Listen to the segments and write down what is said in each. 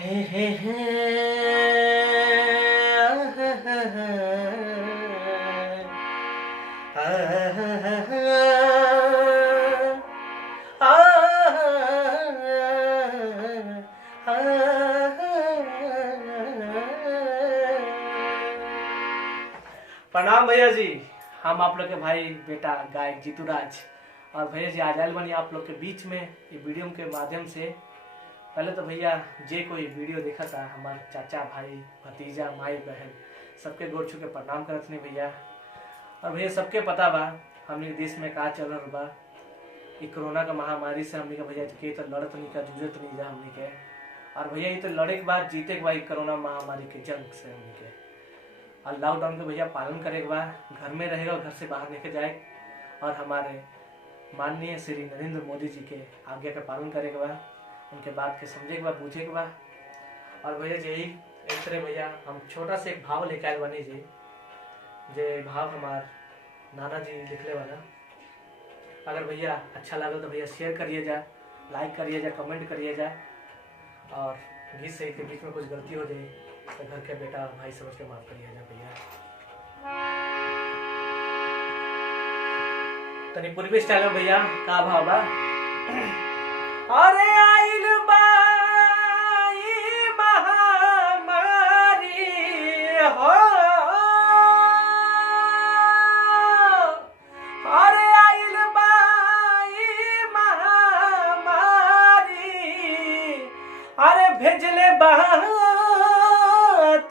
हे हे हे प्रणाम भैया जी। हम आप लोग के भाई बेटा गायक जीतू राज और भैया जी आज आयल बनी आप लोग के बीच में ये वीडियो के माध्यम से। पहले तो भैया जे कोई वीडियो देखा था हमारे चाचा भाई भतीजा माई बहन सबके गोड़ छू के प्रणाम करत नहीं भैया। और भैया सबके पता बा हमने देश में का चल रहा बा ये कोरोना का महामारी से हमने का भैया के तो लड़त नहीं का जूझत नहीं जा हमने के। और भैया ये तो लड़े के बाद जीते के बाद कोरोना महामारी के जंग से हमने के। और लॉकडाउन के भैया पालन करे के बाद घर में रहेगा और घर से बाहर लेके जाए और हमारे माननीय श्री नरेंद्र मोदी जी के आज्ञा का पालन करे के बाद उनके बात के समझे के बाद पूछे के बाद। और भैया यही एक तरह भैया हम छोटा से एक भाव लेके आए बनी जी जे भाव हमार नाना जी लिखले वाला। अगर भैया अच्छा लगा तो भैया शेयर करिए जा, लाइक करिए जा, कमेंट करिए जा। और गीत सही के बीच में कुछ गलती हो जाए तो घर के बेटा भाई समझ के माफ करिए जा भैया। तनी पूर्वी स्टाइल में भैया का भाव बा। अरे आइल बाई महामारी हो, अरे आइल बाई महामारी, अरे भेजले बा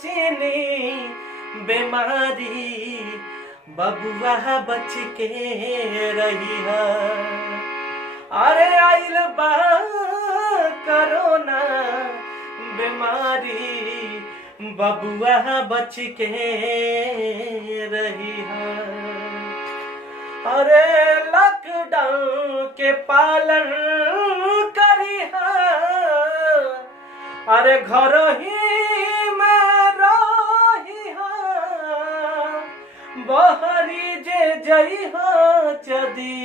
चीनी बीमारी, बबुआ बच के रही है। अरे आइल बा कोरोना बीमारी, बबुआ बच के रही है। अरे लॉकडाउन के पालन करी है, अरे घर ही बहरी जे जई हो चदी,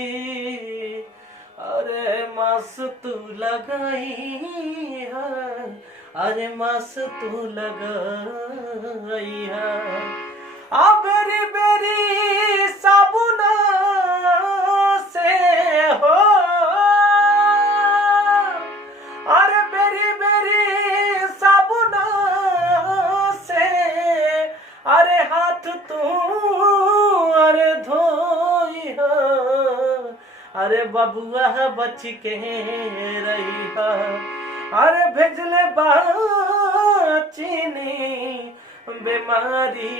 अरे मास्क तू लगाई है, अरे मास्क तू लगाई है। अब बेरी बेरी साबुन से हो, अरे बेरी बेरी साबुन से, अरे हाथ तू अरे बबुआ बच के रही है। अरे भेजले बा चीनी बीमारी,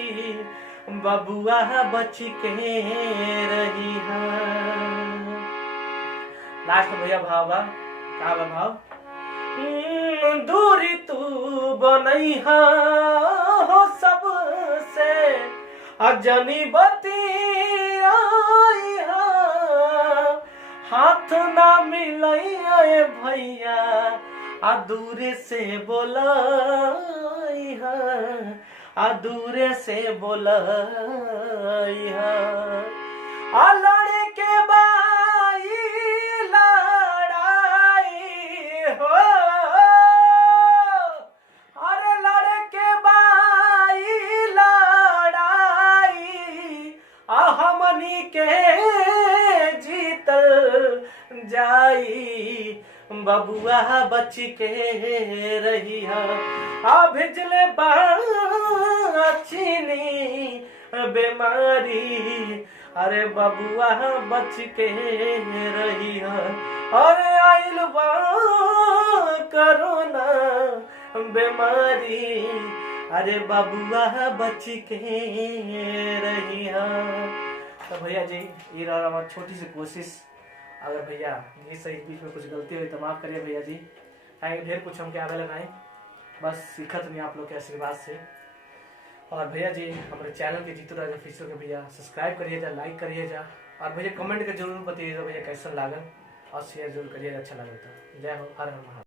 बबुआ बच के रही है। लास्ट में भैया भाव बा का बा भाव। दूरी तू बनई हो सबसे, अजनी बती हाथ ना मिलाई भैया, दूरे से बोलाई है, दूरे से बोलाई है। लड़े के बाई लड़ाई हो, अरे लड़े के बाई लड़ाई, हमनी के जाई, बबुआ बच के रही है। भेजले बा चीनी बीमारी, अरे बबुआ बच के रही है। अरे आइल बा कोरोना बीमारी, अरे बबुआ बच के रही है। तो भैया जी ये रहा हमारी छोटी सी कोशिश। अगर भैया ये सही बीच में कुछ गलती हुई तो माफ करिए भैया जी, काहे ढेर कुछ हमके आगे लगाए बस सीखत नहीं आप लोग के आशीर्वाद से। और भैया जी हमारे चैनल के जीतू राज ऑफिशियल के भैया सब्सक्राइब करिए जा, लाइक करिए जा। और भैया कमेंट के जरूर बताइएगा भैया कैसा लागल और शेयर जरूर करिएगा अच्छा लगे तो। जय हो, हर हर महादेव।